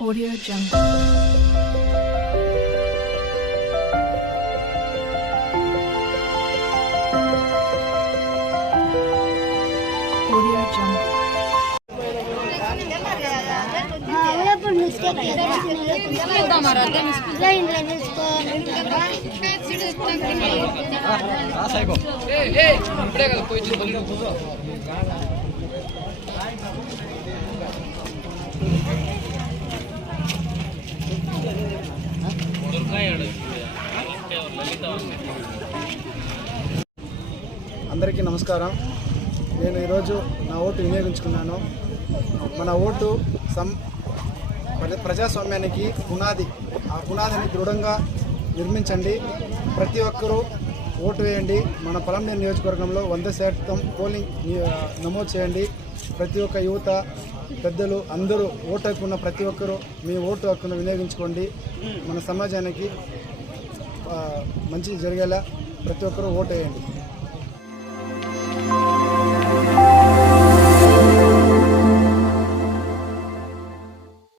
Audio Jungle. Audio Jungle. అందరికీ నమస్కారం. నేను ఈరోజు నా ఓటు వినియోగించుకున్నాను. మన ఓటు ప్రజాస్వామ్యానికి పునాది. ఆ పునాదిని దృఢంగా నిర్మించండి. ప్రతి ఒక్కరూ ఓటు వేయండి. మన పొలంనేరు నియోజకవర్గంలో 100% పోలింగ్ నమోదు చేయండి. ప్రతి ఒక్క యువత, పెద్దలు అందరూ ఓటు హక్కున్న ప్రతి ఒక్కరూ మీ ఓటు హక్కును వినియోగించుకోండి. మన సమాజానికి మంచి జరిగేలా ప్రతి ఒక్కరూ ఓటు వేయండి.